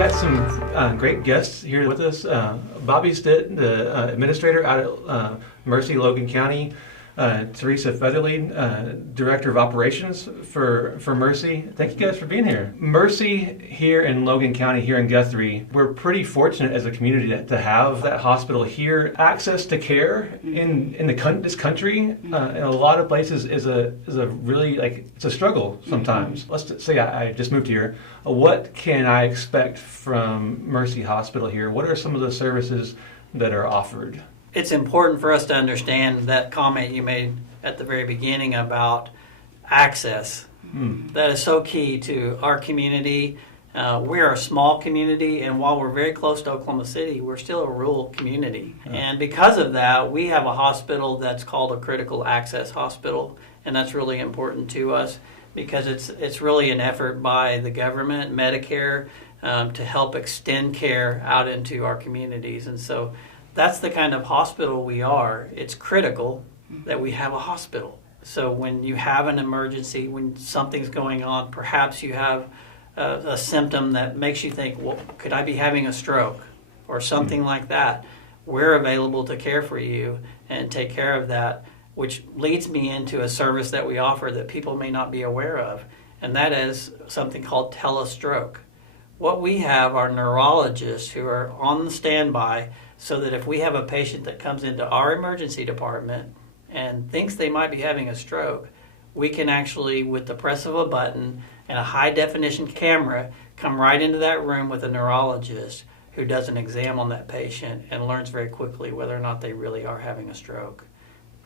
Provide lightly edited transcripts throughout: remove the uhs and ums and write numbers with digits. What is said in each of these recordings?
got some great guests here with us. Bobby Stitt, the administrator out at Mercy Logan County. Teresa Featherly, Director of Operations for Mercy. Thank you guys for being here. Mercy here in Logan County, here in Guthrie, we're pretty fortunate as a community to have that hospital here. Access to care in this country, in a lot of places is a really, it's a struggle sometimes. Let's say I just moved here. What can I expect from Mercy Hospital here? What are some of the services that are offered? It's important for us to understand that comment you made at the very beginning about access. That is so key to our community. We're a small community, and while we're very close to Oklahoma City, we're still a rural community. And because of that, we have a hospital that's called a critical access hospital, and that's really important to us because it's really an effort by the government, Medicare, to help extend care out into our communities. And so that's the kind of hospital we are. It's critical that we have a hospital. So when you have an emergency, when something's going on, perhaps you have a symptom that makes you think, well, could I be having a stroke or something like that? We're available to care for you and take care of that, which leads me into a service that we offer that people may not be aware of, and that is something called telestroke. What we have are neurologists who are on the standby so that if we have a patient that comes into our emergency department and thinks they might be having a stroke, we can actually, with the press of a button and a high-definition camera, come right into that room with a neurologist who does an exam on that patient and learns very quickly whether or not they really are having a stroke.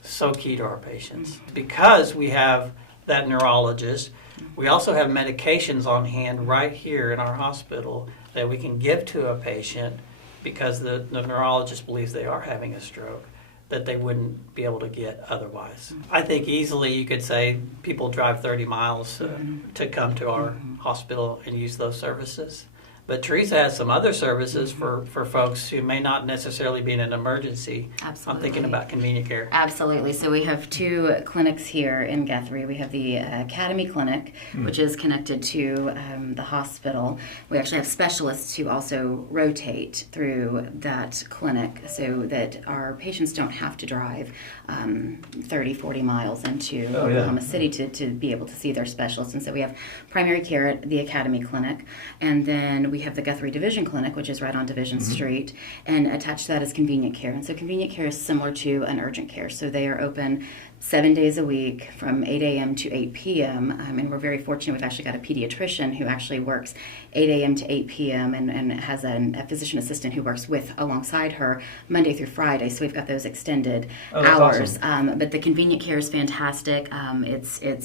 So key to our patients. Because we have that neurologist, we also have medications on hand right here in our hospital that we can give to a patient because the neurologist believes they are having a stroke that they wouldn't be able to get otherwise. I think easily you could say people drive 30 miles to come to our hospital and use those services. But Teresa has some other services for folks who may not necessarily be in an emergency. Absolutely. I'm thinking about convenient care. Absolutely. So we have two clinics here in Guthrie. We have the Academy Clinic, which is connected to the hospital. We actually have specialists who also rotate through that clinic so that our patients don't have to drive 30, 40 miles into Oklahoma City to be able to see their specialists. And so we have primary care at the Academy Clinic, and then we have the Guthrie Division Clinic, which is right on Division Street, and attached to that is convenient care. And so convenient care is similar to an urgent care. So they are open 7 days a week from 8 a.m. to 8 p.m. And we're very fortunate. We've actually got a pediatrician who actually works 8 a.m. to 8 p.m. and has a physician assistant who works alongside her Monday through Friday. So we've got those extended hours. Awesome. But the convenient care is fantastic.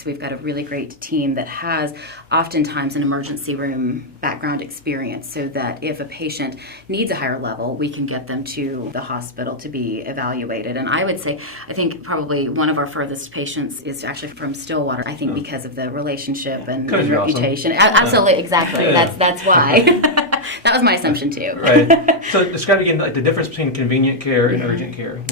We've got a really great team that has oftentimes an emergency room background experience, so that if a patient needs a higher level, we can get them to the hospital to be evaluated. And I would say, I think probably one of our furthest patients is actually from Stillwater, I think because of the relationship and reputation. Awesome. Absolutely, exactly. Yeah. That's why. That was my assumption too. Right. So describe again the difference between convenient care and urgent care.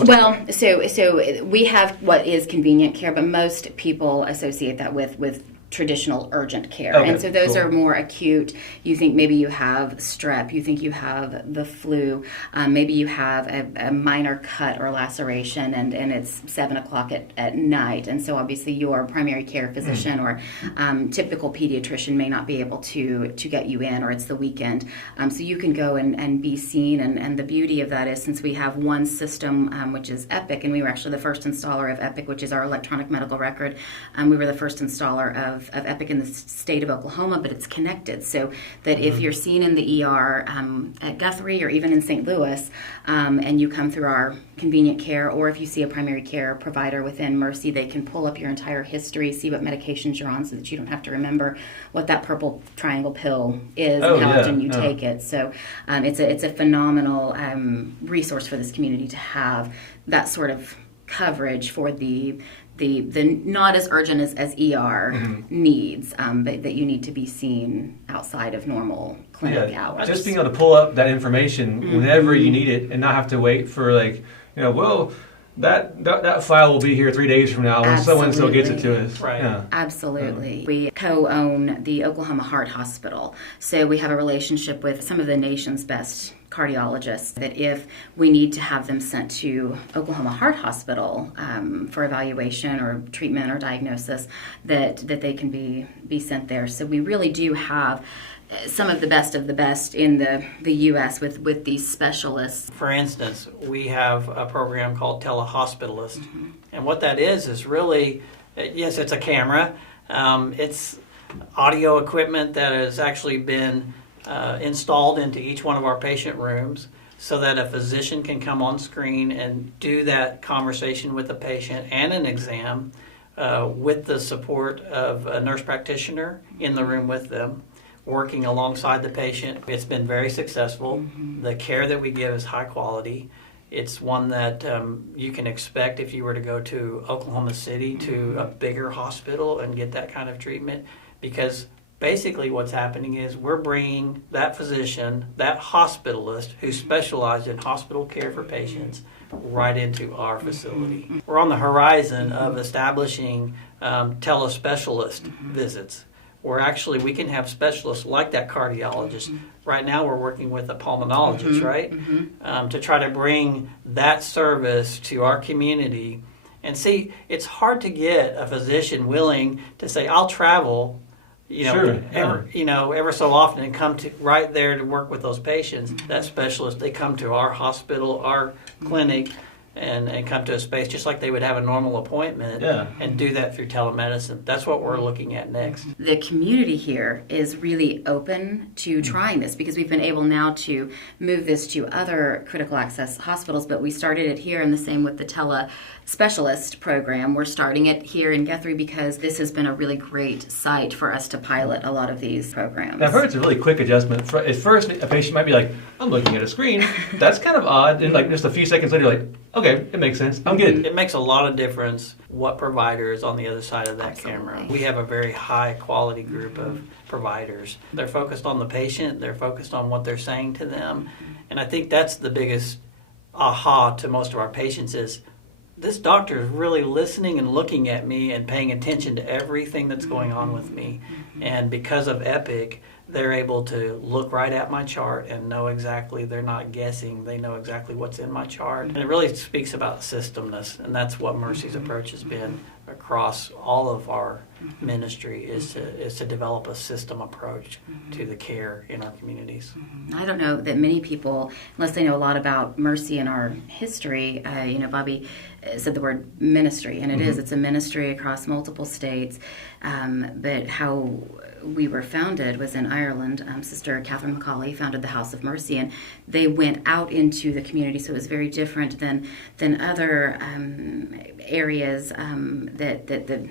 So we have what is convenient care, but most people associate that with traditional urgent care. Okay, and so those are more acute. You think maybe you have strep, you think you have the flu, maybe you have a minor cut or laceration and it's 7 o'clock at night. And so obviously your primary care physician or typical pediatrician may not be able to get you in, or it's the weekend. So you can go and be seen. And the beauty of that is, since we have one system, which is Epic, and we were actually the first installer of Epic, which is our electronic medical record. We were the first installer of Epic in the state of Oklahoma, but it's connected so that if you're seen in the ER at Guthrie or even in St. Louis, and you come through our convenient care, or if you see a primary care provider within Mercy, they can pull up your entire history, see what medications you're on, so that you don't have to remember what that purple triangle pill is and how often you take it. So it's a phenomenal resource for this community to have that sort of coverage for the not as urgent as ER needs, but that you need to be seen outside of normal clinic hours. Just being able to pull up that information whenever you need it and not have to wait for that file will be here 3 days from now when so-and-so gets it to us. Right. Yeah. Absolutely. We co-own the Oklahoma Heart Hospital. So we have a relationship with some of the nation's best cardiologists that if we need to have them sent to Oklahoma Heart Hospital for evaluation or treatment or diagnosis, that they can be sent there. So we really do have some of the best in the U.S. with these specialists. For instance, we have a program called Telehospitalist. And what that is really, yes, it's a camera. It's audio equipment that has actually been installed into each one of our patient rooms so that a physician can come on screen and do that conversation with the patient and an exam with the support of a nurse practitioner in the room with them, working alongside the patient. It's been very successful. The care that we give is high quality. It's one that you can expect if you were to go to Oklahoma City to a bigger hospital and get that kind of treatment, because basically what's happening is we're bringing that physician, that hospitalist who specializes in hospital care for patients, right into our facility. We're on the horizon of establishing telespecialist visits, where actually we can have specialists like that cardiologist. Right now we're working with a pulmonologist, right? To try to bring that service to our community. And see, it's hard to get a physician willing to say, I'll travel, ever so often and come to right there to work with those patients. That specialist, they come to our hospital, our clinic, and come to a space just like they would have a normal appointment and do that through telemedicine. That's what we're looking at next. The community here is really open to trying this because we've been able now to move this to other critical access hospitals, but we started it here, and the same with the tele-specialist program. We're starting it here in Guthrie because this has been a really great site for us to pilot a lot of these programs. I've heard it's a really quick adjustment. At first, a patient might be like, I'm looking at a screen. That's kind of odd. And like just a few seconds later, you're like, okay, it makes sense. I'm good. It makes a lot of difference what provider is on the other side of that camera. We have a very high quality group of providers. They're focused on the patient. They're focused on what they're saying to them. And I think that's the biggest aha to most of our patients is, this doctor is really listening and looking at me and paying attention to everything that's going on with me. And because of Epic, they're able to look right at my chart and know exactly, they're not guessing, they know exactly what's in my chart. And it really speaks about systemness, and that's what Mercy's approach has been across all of our ministry, is to develop a system approach to the care in our communities. I don't know that many people, unless they know a lot about Mercy and our history, Bobby said the word ministry, and it's a ministry across multiple states, but how we were founded was in Ireland. Sister Catherine McCauley founded the House of Mercy, and they went out into the community, so it was very different than other areas that the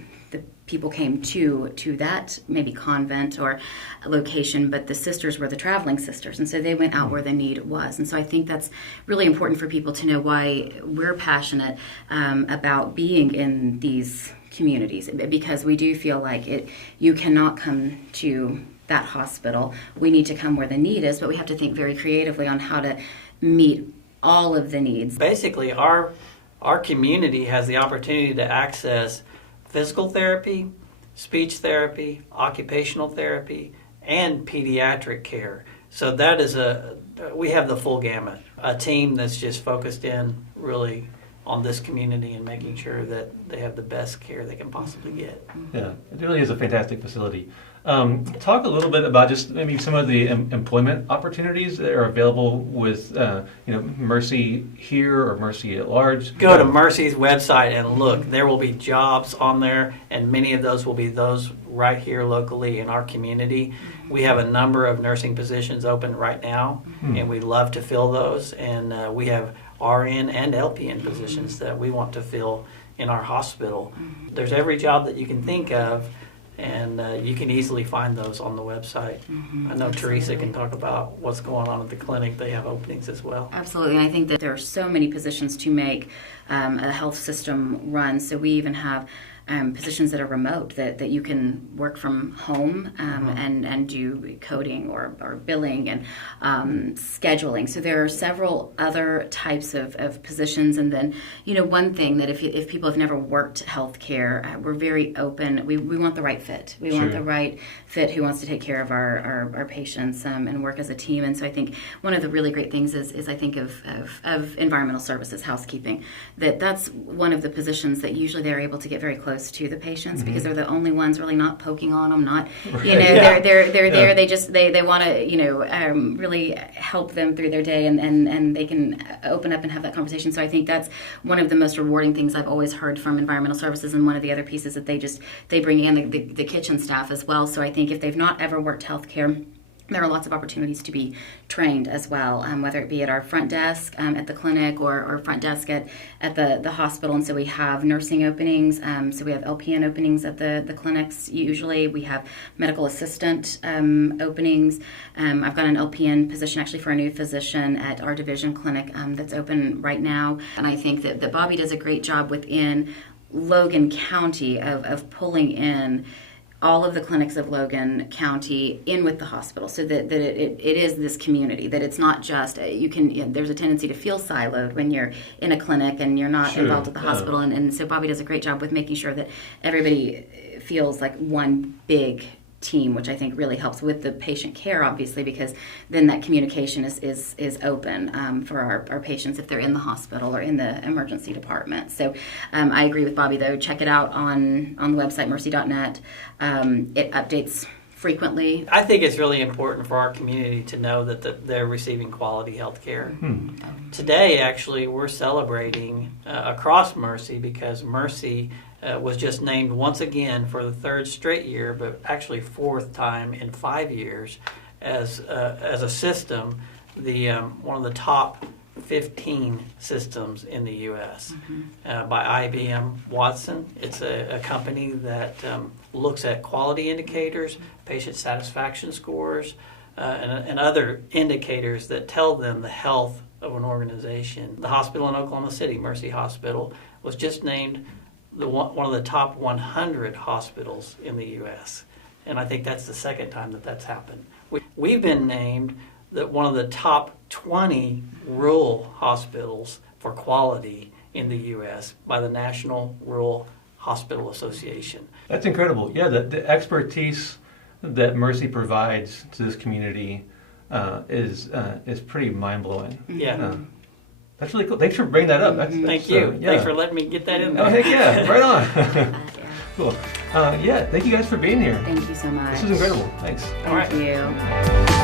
people came to that maybe convent or location, but the sisters were the traveling sisters, and so they went out where the need was. And so I think that's really important for people to know why we're passionate about being in these communities, because we do feel like you cannot come to that hospital. We need to come where the need is, but we have to think very creatively on how to meet all of the needs. Basically, our community has the opportunity to access physical therapy, speech therapy, occupational therapy, and pediatric care. So that is we have the full gamut. A team that's just focused in really on this community and making sure that they have the best care they can possibly get. Yeah, it really is a fantastic facility. Talk a little bit about just maybe some of the employment opportunities that are available with Mercy here or Mercy at large. Go to Mercy's website and look. There will be jobs on there, and many of those will be those right here locally in our community. We have a number of nursing positions open right now, and we'd love to fill those. And we have RN and LPN positions that we want to fill in our hospital. There's every job that you can think of, and you can easily find those on the website. I know Teresa can talk about what's going on at the clinic. They have openings as well. Absolutely, and I think that there are so many positions to make a health system run. So we even have positions that are remote, that you can work from home and do coding or billing and scheduling. So there are several other types of positions. And then, one thing that if people have never worked healthcare, we're very open. We want the right fit. We want the right fit who wants to take care of our patients and work as a team. And so I think one of the really great things is I think of environmental services, housekeeping, that's one of the positions that usually they're able to get very close to the patients because they're the only ones really not poking on them, not, they're there. They just, they want to, really help them through their day and they can open up and have that conversation. So I think that's one of the most rewarding things I've always heard from environmental services. And one of the other pieces that they bring in the kitchen staff as well. So I think if they've not ever worked healthcare, there are lots of opportunities to be trained as well, whether it be at our front desk at the clinic or front desk at the hospital. And so we have nursing openings. So we have LPN openings at the clinics. Usually we have medical assistant openings. I've got an LPN position actually for a new physician at our division clinic that's open right now. And I think that Bobby does a great job within Logan County of pulling in all of the clinics of Logan County in with the hospital, so that it is this community, that it's not just there's a tendency to feel siloed when you're in a clinic and you're not involved at the hospital, and so Bobby does a great job with making sure that everybody feels like one big team, which I think really helps with the patient care, obviously, because then that communication is open for our patients if they're in the hospital or in the emergency department. So I agree with Bobby, though. Check it out on the website, mercy.net. It updates frequently. I think it's really important for our community to know that they're receiving quality health care. Today, actually, we're celebrating across Mercy because Mercy was just named once again for the third straight year, but actually fourth time in 5 years as a system, one of the top 15 systems in the U.S. By IBM Watson. It's a company that looks at quality indicators, patient satisfaction scores, and other indicators that tell them the health of an organization. The hospital in Oklahoma City, Mercy Hospital, was just named one of the top 100 hospitals in the U.S. And I think that's the second time that's happened. We've been named one of the top 20 rural hospitals for quality in the U.S. by the National Rural Hospital Association. That's incredible. Yeah, the expertise that Mercy provides to this community is pretty mind-blowing. Yeah. That's really cool. Thanks for bringing that up. Thank you. Thanks for letting me get that in there. Oh, heck yeah. Right on. Cool. Thank you guys for being here. Thank you so much. This was incredible. Thanks. Thank you.